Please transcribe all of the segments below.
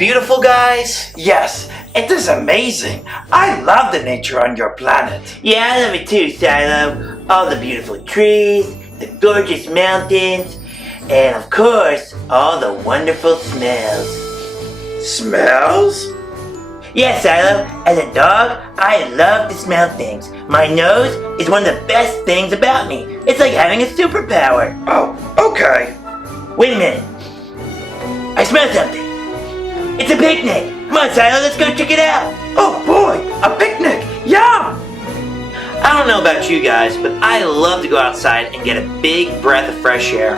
beautiful, guys? Yes, it is amazing. I love the nature on your planet. Yeah, I love it too, Cilo. All the beautiful trees, the gorgeous mountains, and of course, all the wonderful smells. Smells? Yeah, Cilo, as a dog, I love to smell things. My nose is one of the best things about me. It's like having a superpower. Oh, okay. Wait a minute. I smell something. It's a picnic. Come on, Cilo, let's go check it out. Oh boy, a picnic. Yum! I don't know about you guys, but I love to go outside and get a big breath of fresh air.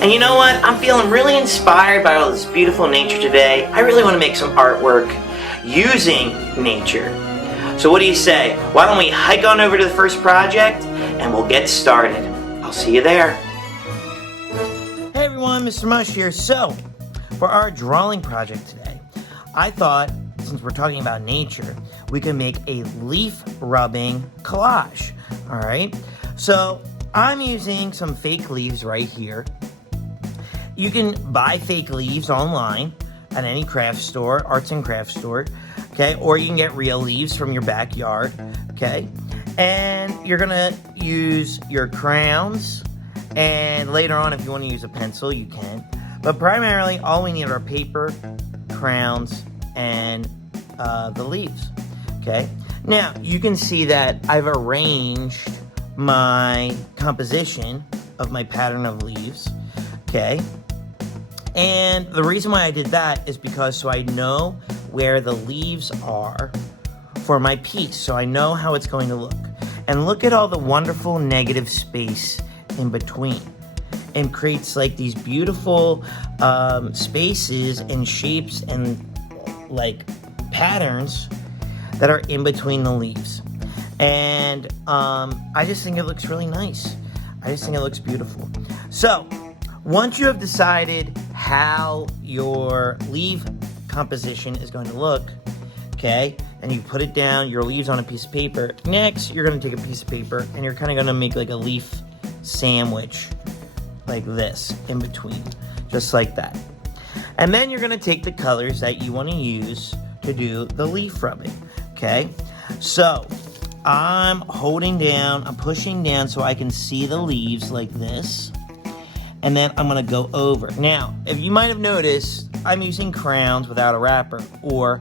And you know what? I'm feeling really inspired by all this beautiful nature today. I really want to make some artwork using nature. So what do you say? Why don't we hike on over to the first project and we'll get started. I'll see you there. Hey everyone, Mr. Mush here. So, for our drawing project today, I thought, since we're talking about nature, we can make a leaf rubbing collage. Alright? So, I'm using some fake leaves right here. You can buy fake leaves online at any craft store, arts and craft store, okay? Or you can get real leaves from your backyard, okay? And you're gonna use your crayons, and later on if you want to use a pencil, you can. But primarily, all we need are paper, crayons, and the leaves, okay? Now, you can see that I've arranged my composition of my pattern of leaves, okay? And the reason why I did that is because so I know where the leaves are for my piece, so I know how it's going to look. And look at all the wonderful negative space in between. And creates like these beautiful spaces and shapes and like patterns that are in between the leaves. And I just think it looks really nice. I just think it looks beautiful. So, once you have decided how your leaf composition is going to look, okay, and you put it down, your leaves on a piece of paper, next you're going to take a piece of paper and you're kind of going to make like a leaf sandwich like this in between, just like that. And then you're going to take the colors that you want to use to do the leaf rubbing, okay? So, I'm holding down, I'm pushing down so I can see the leaves like this. And then I'm going to go over. Now, if you might have noticed, I'm using crayons without a wrapper, or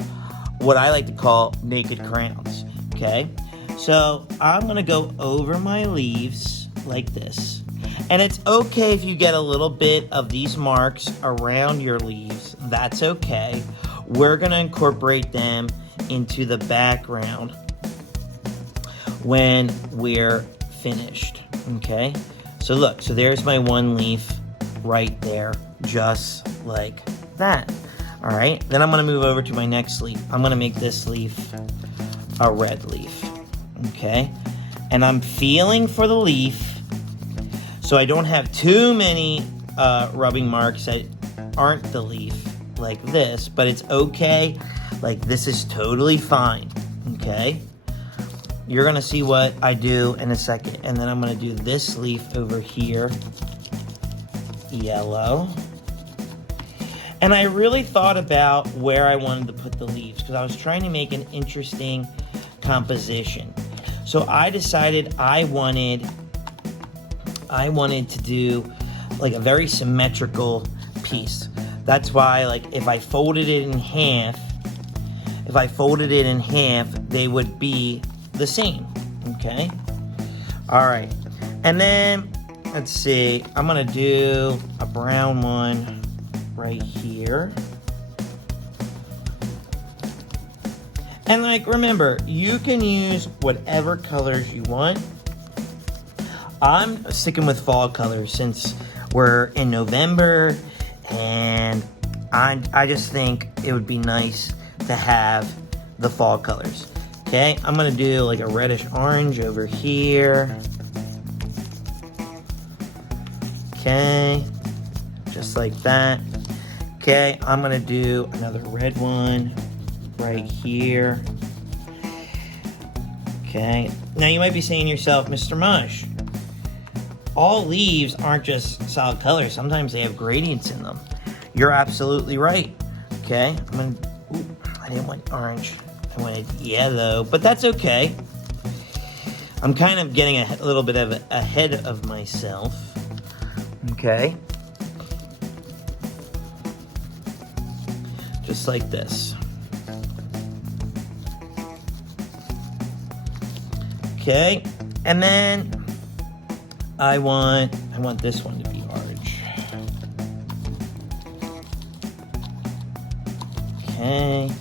what I like to call naked crayons, okay? So, I'm going to go over my leaves like this. And it's okay if you get a little bit of these marks around your leaves. That's okay. We're going to incorporate them into the background when we're finished, okay? So look, so there's my one leaf right there, just like that. All right, then I'm gonna move over to my next leaf. I'm gonna make this leaf a red leaf, okay? And I'm feeling for the leaf so I don't have too many rubbing marks that aren't the leaf like this, but it's okay. Like this is totally fine, okay? You're gonna see what I do in a second. And then I'm gonna do this leaf over here, yellow. And I really thought about where I wanted to put the leaves because I was trying to make an interesting composition. So I decided I wanted to do like a very symmetrical piece. That's why, like, if I folded it in half, they would be the same, okay? All right, and then, let's see, I'm gonna do a brown one right here. And like, remember, you can use whatever colors you want. I'm sticking with fall colors since we're in November, and I just think it would be nice to have the fall colors. Okay, I'm gonna do like a reddish orange over here. Okay, just like that. Okay, I'm gonna do another red one right here. Okay, now you might be saying to yourself, Mr. Mush, all leaves aren't just solid colors. Sometimes they have gradients in them. You're absolutely right. Okay, I didn't want orange. I wanted yellow, but that's okay. I'm kind of getting a little bit ahead of myself. Okay. Just like this. Okay, and then I want this one to be orange. Okay.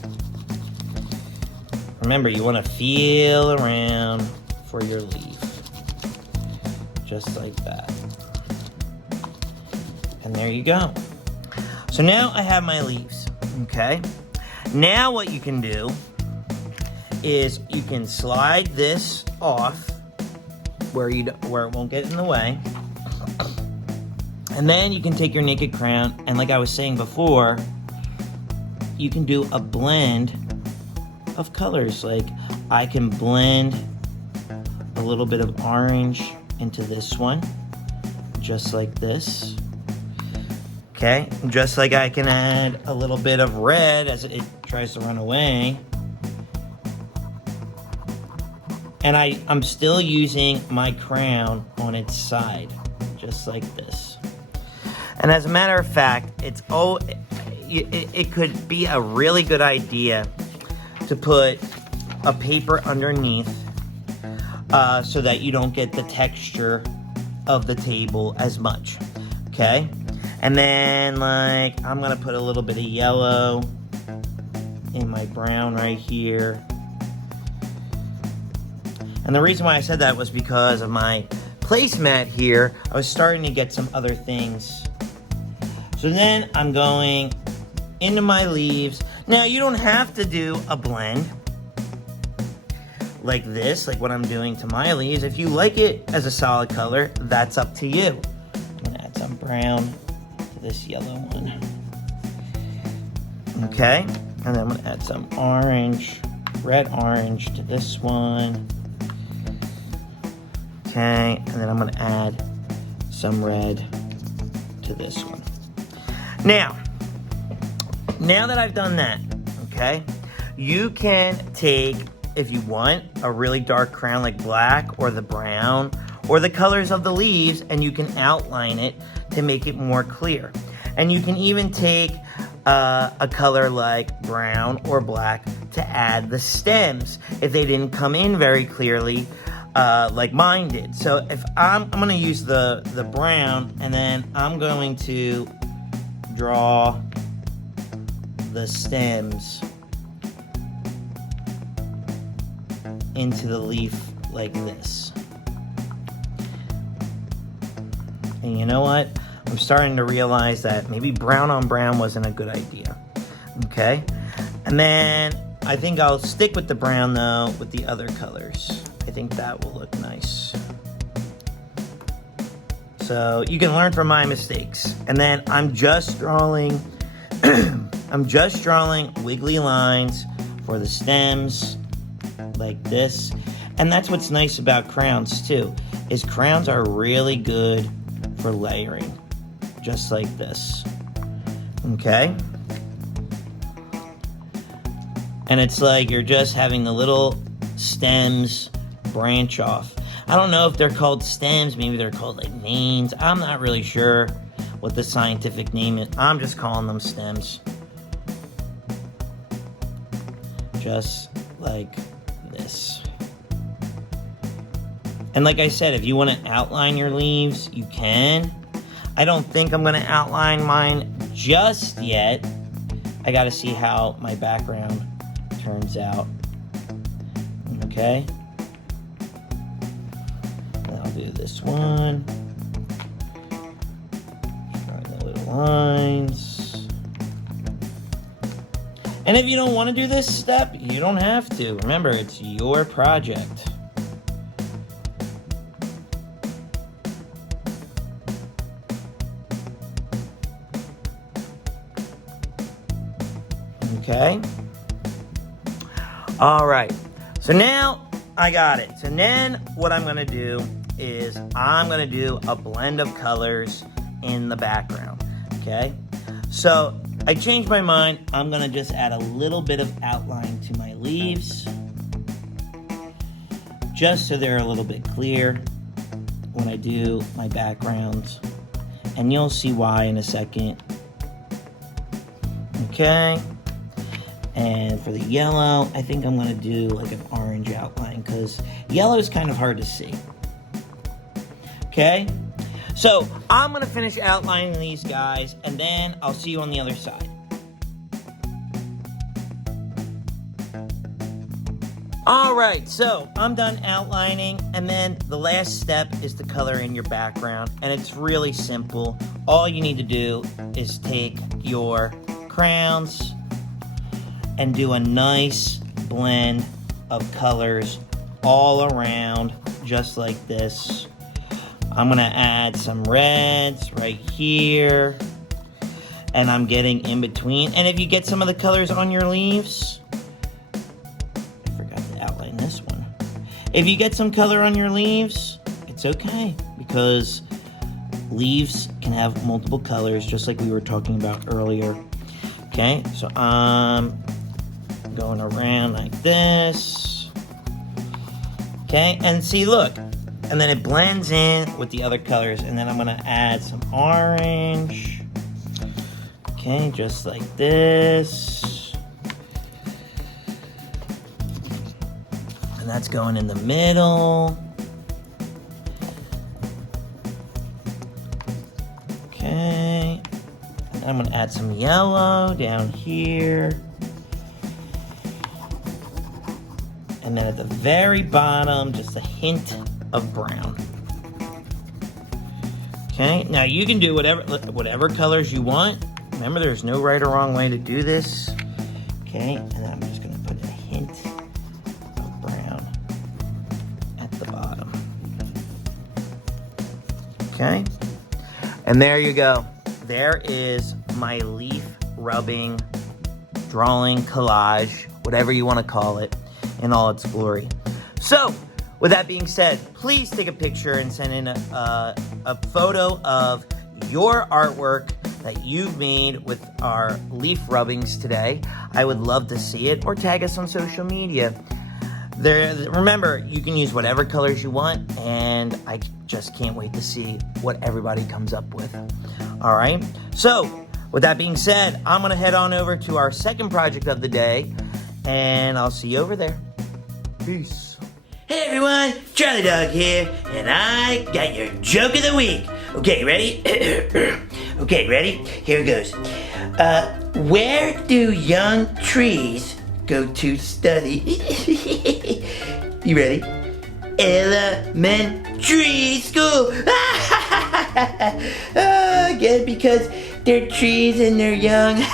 Remember, you want to feel around for your leaf. Just like that. And there you go. So now I have my leaves, okay? Now what you can do is you can slide this off where it won't get in the way. And then you can take your naked crayon, and like I was saying before, you can do a blend of colors. Like I can blend a little bit of orange into this one, just like this. Okay, just like I can add a little bit of red as it tries to run away. And I'm still using my crown on its side, just like this. And as a matter of fact, it could be a really good idea to put a paper underneath so that you don't get the texture of the table as much, okay? And then, like, I'm gonna put a little bit of yellow in my brown right here. And the reason why I said that was because of my placemat here. I was starting to get some other things. So then I'm going into my leaves. Now, you don't have to do a blend like this, like what I'm doing to my leaves. If you like it as a solid color, that's up to you. I'm gonna add some brown to this yellow one. Okay, and then I'm gonna add some orange, red orange to this one. Okay, and then I'm gonna add some red to this one. Now that I've done that, okay, you can take, if you want, a really dark crayon like black or the brown or the colors of the leaves, and you can outline it to make it more clear. And you can even take a color like brown or black to add the stems if they didn't come in very clearly like mine did. So if I'm gonna use the brown, and then I'm going to draw the stems into the leaf like this. And you know what? I'm starting to realize that maybe brown on brown wasn't a good idea. Okay? And then I think I'll stick with the brown though with the other colors. I think that will look nice. So you can learn from my mistakes. And then I'm just drawing wiggly lines for the stems like this. And that's what's nice about crayons too, is crayons are really good for layering, just like this. Okay? And it's like you're just having the little stems branch off. I don't know if they're called stems, maybe they're called like veins. I'm not really sure what the scientific name is. I'm just calling them stems. Just like this. And like I said, if you want to outline your leaves, you can. I don't think I'm going to outline mine just yet. I got to see how my background turns out. Okay. I'll do this one. Drawing the little lines. And if you don't want to do this step, you don't have to. Remember, it's your project. Okay. All right. So now I got it. So then what I'm going to do is I'm going to do a blend of colors in the background. Okay. So I changed my mind. I'm gonna just add a little bit of outline to my leaves, just so they're a little bit clear when I do my backgrounds. And you'll see why in a second. Okay. And for the yellow, I think I'm gonna do like an orange outline because yellow is kind of hard to see. Okay. So I'm gonna finish outlining these guys and then I'll see you on the other side. Alright, so I'm done outlining, and then the last step is to color in your background, and it's really simple. All you need to do is take your crayons and do a nice blend of colors all around, just like this. I'm gonna add some reds right here, and I'm getting in between. And if you get some of the colors on your leaves, this one. If you get some color on your leaves, it's okay, because leaves can have multiple colors, just like we were talking about earlier. Okay, so I'm going around like this. Okay, and see, look, and then it blends in with the other colors, and then I'm gonna add some orange. Okay, just like this. And that's going in the middle. Okay. And I'm gonna add some yellow down here. And then at the very bottom, just a hint of brown. Okay, now you can do whatever colors you want. Remember, there's no right or wrong way to do this. Okay, and then I'm just gonna put a hint of brown at the bottom. Okay, and there you go. There is my leaf rubbing, drawing, collage, whatever you want to call it, in all its glory. So, with that being said, please take a picture and send in a photo of your artwork that you've made with our leaf rubbings today. I would love to see it, or tag us on social media. Remember, you can use whatever colors you want, and I just can't wait to see what everybody comes up with. All right, so with that being said, I'm gonna head on over to our second project of the day, and I'll see you over there. Peace. Hey everyone, Charlie Dog here, and I got your joke of the week. Okay, ready? Okay, ready? Here it goes. Where do young trees go to study? You ready? Elementary school. Again, because they're trees and they're young.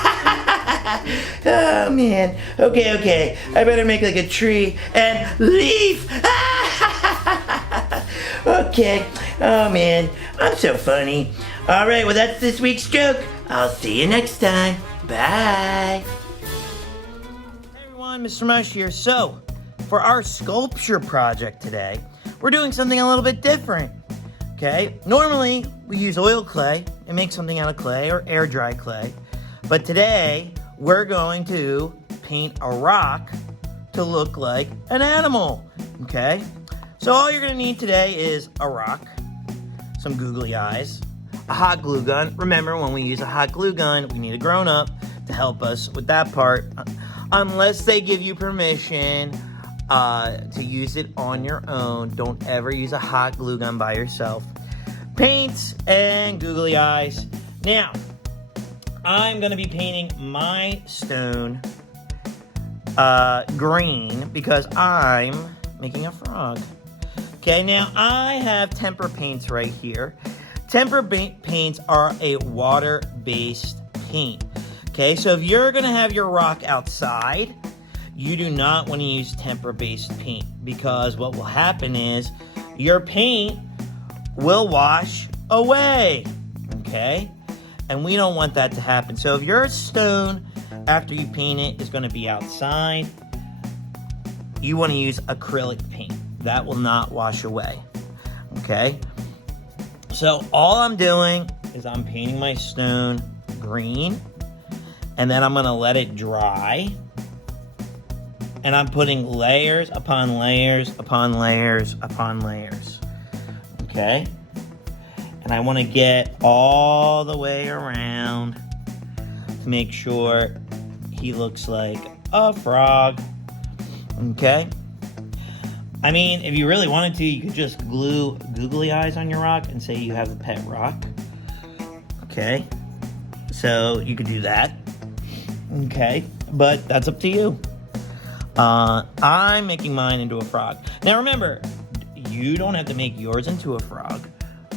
Oh man. Okay. I better make like a tree and leaf. Okay. Oh man. I'm so funny. Alright, well that's this week's joke. I'll see you next time. Bye. Hey everyone, Mr. Mush here. So, for our sculpture project today, we're doing something a little bit different. Okay? Normally, we use oil clay and make something out of clay or air dry clay. But today, we're going to paint a rock to look like an animal. Okay? So all you're going to need today is a rock, some googly eyes, a hot glue gun. Remember, when we use a hot glue gun, we need a grown-up to help us with that part. Unless they give you permission to use it on your own. Don't ever use a hot glue gun by yourself. Paints and googly eyes. Now, I'm going to be painting my stone green because I'm making a frog. Okay, now I have temper paints right here. Temper paints are a water-based paint. Okay, so if you're going to have your rock outside, you do not want to use temper-based paint, because what will happen is your paint will wash away. Okay, and we don't want that to happen. So if your stone, after you paint it, is going to be outside, you want to use acrylic paint. That will not wash away. Okay, so all I'm doing is I'm painting my stone green And then I'm gonna let it dry. And I'm putting layers upon layers upon layers upon layers. Okay? And I wanna get all the way around to make sure he looks like a frog. Okay? I mean, if you really wanted to, you could just glue googly eyes on your rock and say you have a pet rock. Okay? So you could do that. Okay? But that's up to you. I'm making mine into a frog. Now remember, you don't have to make yours into a frog.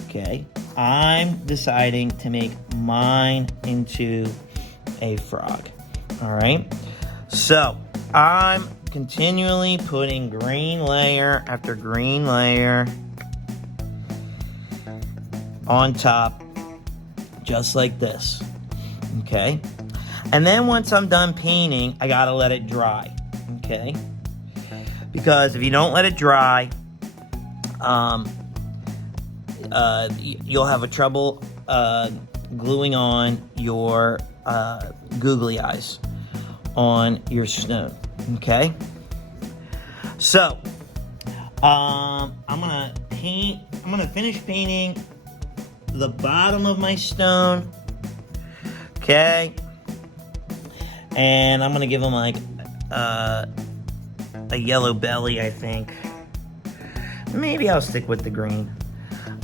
Okay? I'm deciding to make mine into a frog. Alright? So, I'm continually putting green layer after green layer on top, just like this. Okay? And then once I'm done painting, I gotta let it dry. Okay? Because if you don't let it dry, you'll have a trouble gluing on your googly eyes on your stone. Okay? So, I'm gonna finish painting the bottom of my stone. Okay? And I'm gonna give them like a yellow belly, I think. Maybe I'll stick with the green.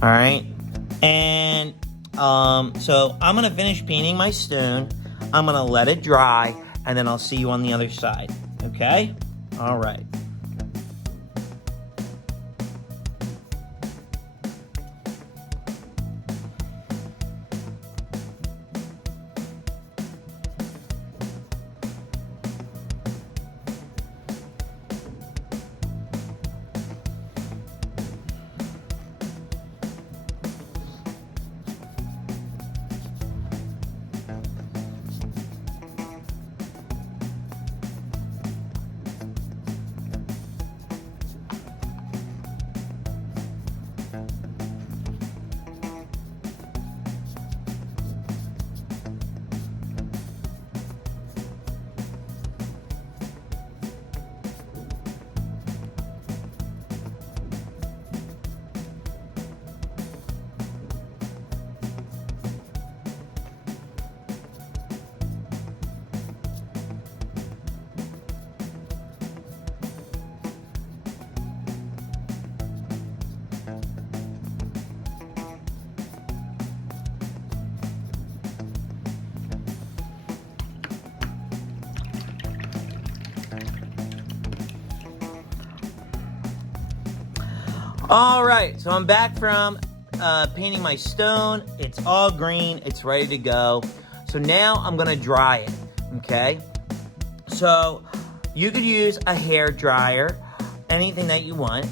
Alright? And so I'm gonna finish painting my stone. I'm gonna let it dry, and then I'll see you on the other side. Okay? Alright. Alright, so I'm back from painting my stone. It's all green. It's ready to go. So now I'm going to dry it, okay? So you could use a hair dryer, anything that you want,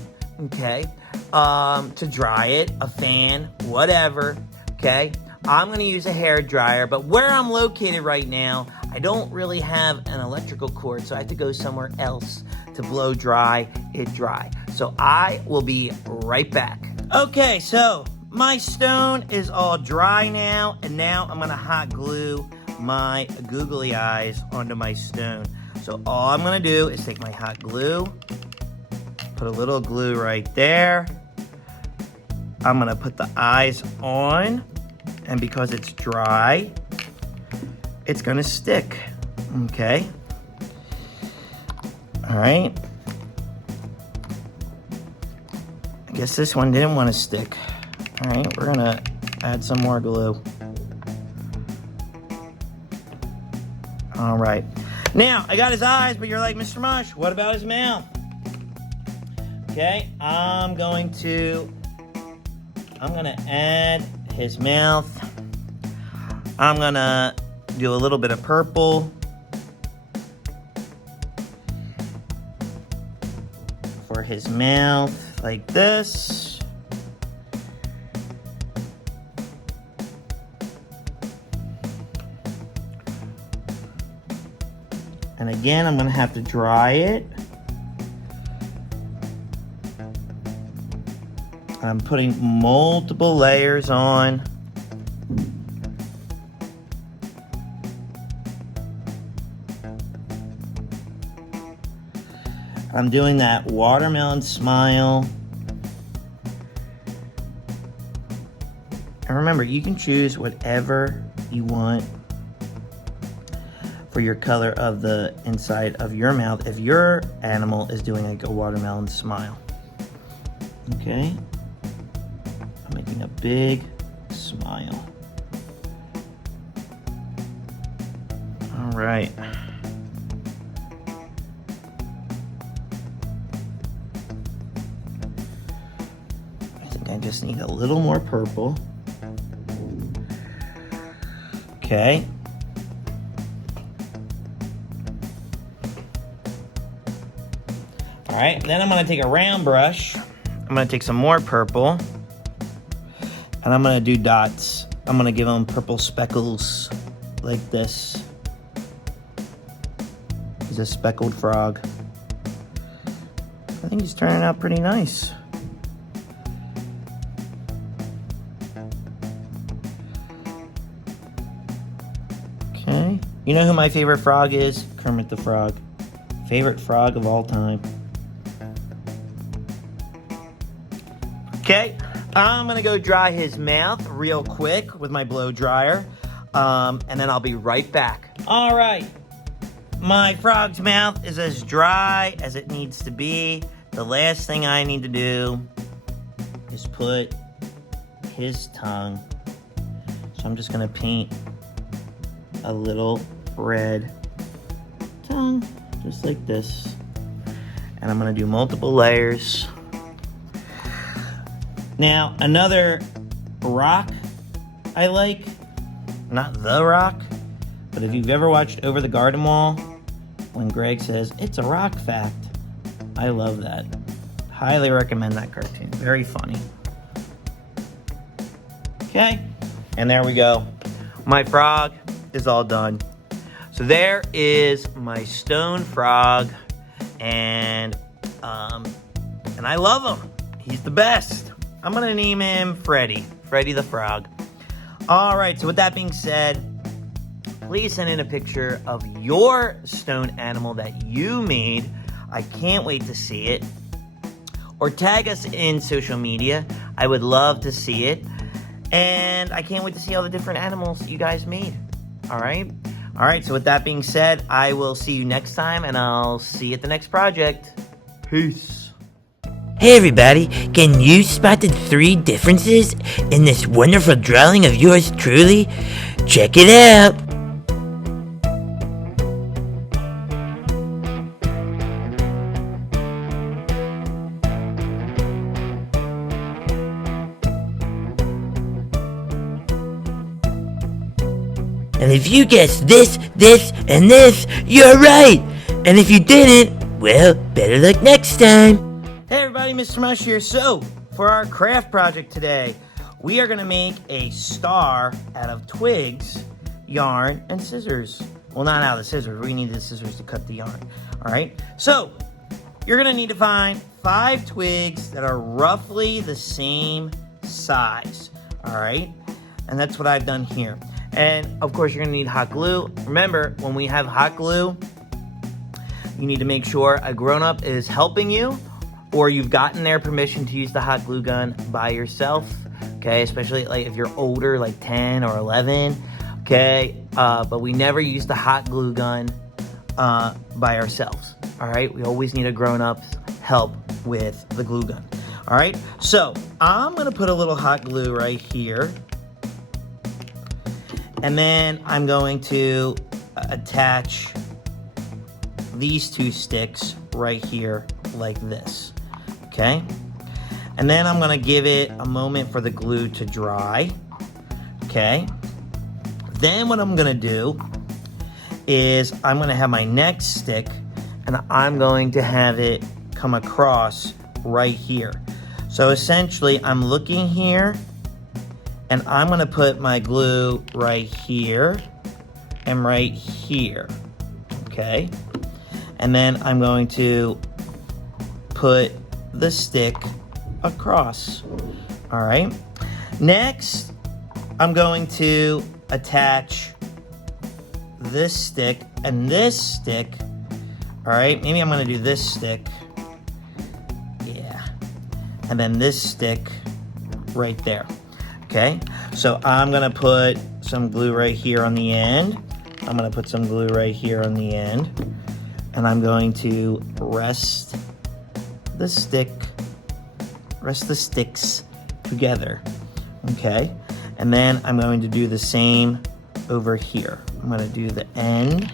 okay, to dry it, a fan, whatever, okay? I'm going to use a hair dryer, but where I'm located right now, I don't really have an electrical cord, so I have to go somewhere else to blow dry it dry. So I will be right back. Okay, so my stone is all dry now, and now I'm gonna hot glue my googly eyes onto my stone. So all I'm gonna do is take my hot glue, put a little glue right there. I'm gonna put the eyes on, and because it's dry, it's gonna stick, okay? All right. I guess this one didn't want to stick. All right, we're gonna add some more glue. All right. Now, I got his eyes, but you're like, Mr. Mush, what about his mouth? Okay, I'm gonna add his mouth. I'm gonna do a little bit of purple for his mouth, like this. And again, I'm gonna have to dry it. I'm putting multiple layers on. I'm doing that watermelon smile. And remember, you can choose whatever you want for your color of the inside of your mouth if your animal is doing like a watermelon smile. Okay? I'm making a big smile. All right. I think I just need a little more purple. Okay. All right, then I'm gonna take a round brush. I'm gonna take some more purple. And I'm gonna do dots. I'm gonna give them purple speckles like this. He's a speckled frog. I think he's turning out pretty nice. Okay. You know who my favorite frog is? Kermit the Frog. Favorite frog of all time. Okay, I'm gonna go dry his mouth real quick with my blow dryer, and then I'll be right back. All right, my frog's mouth is as dry as it needs to be. The last thing I need to do is put his tongue. So I'm just gonna paint a little red tongue, just like this. And I'm gonna do multiple layers. Now, another rock I like, not The Rock, but if you've ever watched Over the Garden Wall, when Greg says, "It's a rock fact," I love that. Highly recommend that cartoon. Very funny. Okay, and there we go. My frog is all done. So there is my stone frog, and I love him. He's the best. I'm gonna name him Freddy the Frog. All right, so with that being said, please send in a picture of your stone animal that you made. I can't wait to see it. Or tag us in social media. I would love to see it. And I can't wait to see all the different animals you guys made. All right? All right, so with that being said, I will see you next time, and I'll see you at the next project. Peace. Hey everybody, can you spot the 3 differences in this wonderful drawing of yours truly? Check it out! And if you guessed this, and this, you're right! And if you didn't, well, better luck next time! Hey everybody, Mr. Mush here. So, for our craft project today, we are going to make a star out of twigs, yarn, and scissors. Well, not out of the scissors. We need the scissors to cut the yarn. Alright? So, you're going to need to find 5 twigs that are roughly the same size. Alright? And that's what I've done here. And, of course, you're going to need hot glue. Remember, when we have hot glue, you need to make sure a grown-up is helping you, or you've gotten their permission to use the hot glue gun by yourself, okay? Especially like if you're older, like 10 or 11, okay? But we never use the hot glue gun by ourselves, all right? We always need a grown-up's help with the glue gun, all right? So I'm gonna put a little hot glue right here, and then I'm going to attach these 2 sticks right here like this. Okay, and then I'm gonna give it a moment for the glue to dry. Okay, then what I'm gonna do is I'm gonna have my next stick, and I'm going to have it come across right here. So essentially, I'm looking here, and I'm gonna put my glue right here and right here. Okay, and then I'm going to put the stick across. All right. Next, I'm going to attach this stick and this stick. All right. Maybe I'm going to do this stick and then this stick right there. Okay, so I'm gonna put some glue right here on the end. I'm gonna put some glue right here on the end, and I'm going to rest the sticks together. Okay, and then I'm going to do the same over here. I'm gonna do the end,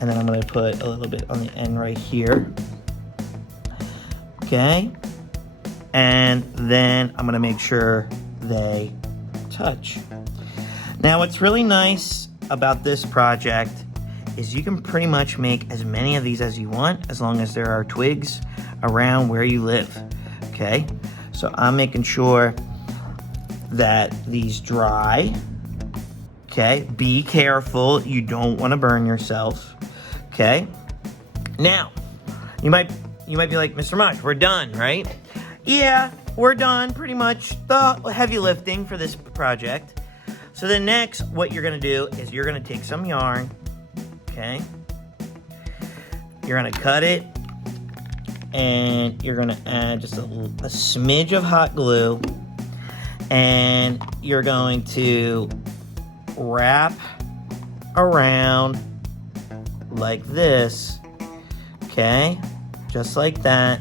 and then I'm gonna put a little bit on the end right here. Okay, and then I'm gonna make sure they touch. Now what's really nice about this project is you can pretty much make as many of these as you want as long as there are twigs around where you live. Okay, so I'm making sure that these dry. Okay, be careful, you don't want to burn yourself. Okay, now you might be like, Mr. Mush, we're done, right? Yeah, we're done pretty much the heavy lifting for this project. So then next, what you're gonna do is you're gonna take some yarn, okay? You're gonna cut it, and you're gonna add just a smidge of hot glue, and you're going to wrap around like this, okay? Just like that,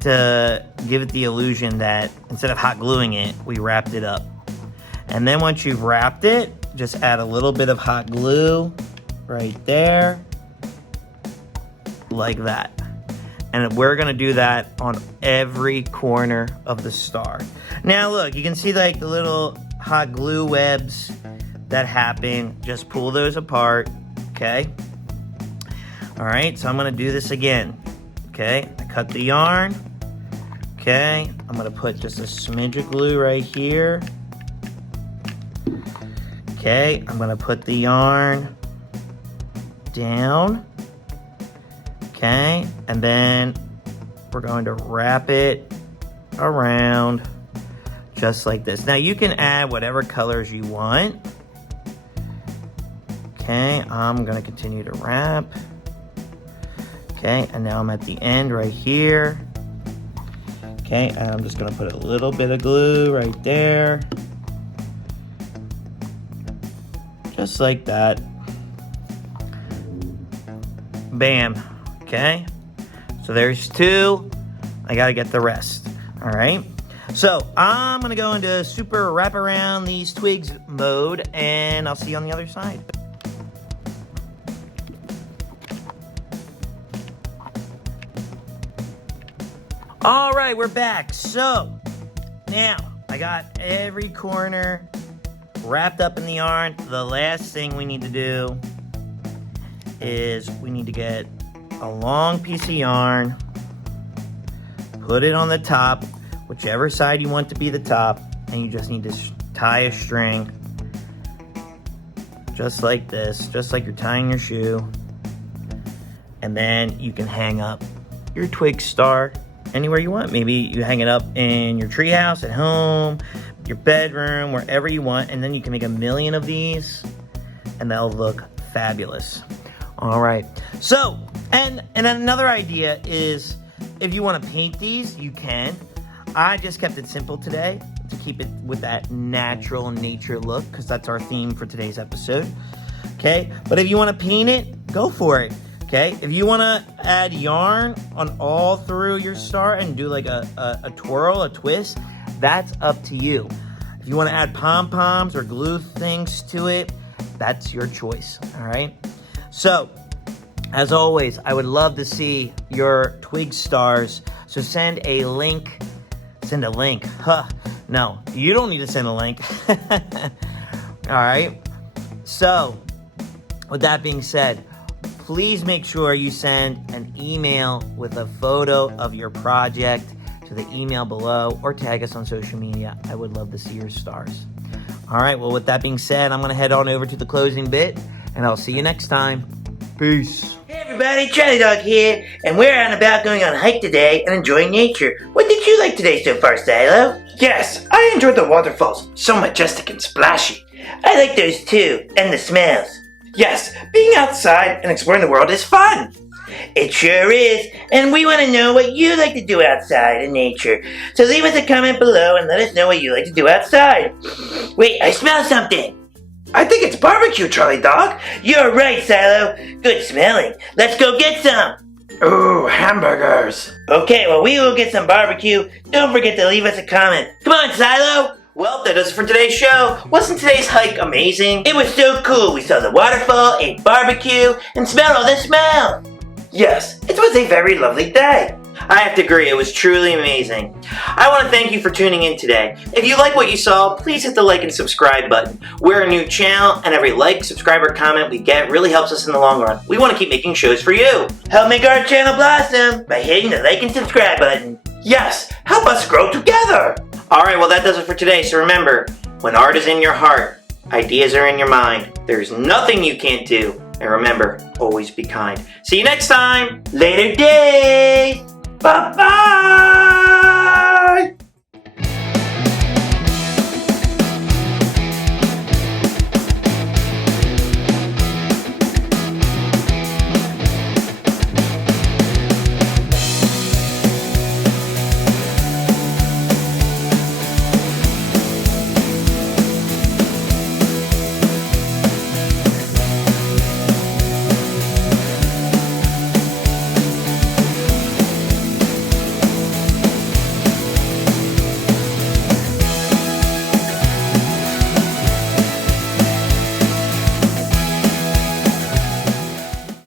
to give it the illusion that instead of hot gluing it, we wrapped it up. And then once you've wrapped it, just add a little bit of hot glue right there, like that. And we're gonna do that on every corner of the star. Now look, you can see like the little hot glue webs that happen. Just pull those apart, okay? All right, so I'm gonna do this again, okay? I cut the yarn. Okay, I'm gonna put just a smidge of glue right here. Okay, I'm gonna put the yarn down. Okay, and then we're going to wrap it around just like this. Now you can add whatever colors you want. Okay, I'm gonna continue to wrap. Okay, and now I'm at the end right here. Okay, and I'm just gonna put a little bit of glue right there. Just like that. Bam, okay? So there's two, I gotta get the rest, all right? So I'm gonna go into super wrap around these twigs mode, and I'll see you on the other side. All right, we're back. So now I got every corner wrapped up in the yarn. The last thing we need to do is we need to get a long piece of yarn, put it on the top, whichever side you want to be the top, and you just need to tie a string just like this, just like you're tying your shoe. And then you can hang up your twig star anywhere you want. Maybe you hang it up in your treehouse at home, your bedroom, wherever you want, and then you can make a million of these and they'll look fabulous. All right, so and another idea is if you want to paint these, you can. I just kept it simple today to keep it with that natural nature look, because that's our theme for today's episode. Okay, but if you want to paint it, go for it. Okay, if you want to add yarn on all through your star and do like a twirl, a twist, that's up to you. If you want to add pom-poms or glue things to it, that's your choice, all right? So, as always, I would love to see your twig stars, so send a link. Send a link, huh? No, you don't need to send a link. All right, so with that being said, please make sure you send an email with a photo of your project to the email below, or tag us on social media. I would love to see your stars. All right, well, with that being said, I'm going to head on over to the closing bit, and I'll see you next time. Peace. Hey everybody, Charlie Dog here, and we're out and about going on a hike today and enjoying nature. What did you like today so far, Cilo? Yes, I enjoyed the waterfalls. So majestic and splashy. I like those too, and the smells. Yes, being outside and exploring the world is fun. It sure is, and we want to know what you like to do outside in nature. So leave us a comment below and let us know what you like to do outside. Wait, I smell something. I think it's barbecue, Charlie Dog. You're right, Cilo. Good smelling. Let's go get some. Ooh, hamburgers. Okay, well, we will get some barbecue. Don't forget to leave us a comment. Come on, Cilo. Well, that does it for today's show. Wasn't today's hike amazing? It was so cool. We saw the waterfall, ate barbecue, and smelled all the smells. Yes, it was a very lovely day. I have to agree, it was truly amazing. I want to thank you for tuning in today. If you like what you saw, please hit the like and subscribe button. We're a new channel, and every like, subscribe, or comment we get really helps us in the long run. We want to keep making shows for you. Help make our channel blossom by hitting the like and subscribe button. Yes, help us grow together. Alright, well that does it for today, so remember, when art is in your heart, ideas are in your mind, there's nothing you can't do. And remember, always be kind. See you next time! Later days! Bye-bye.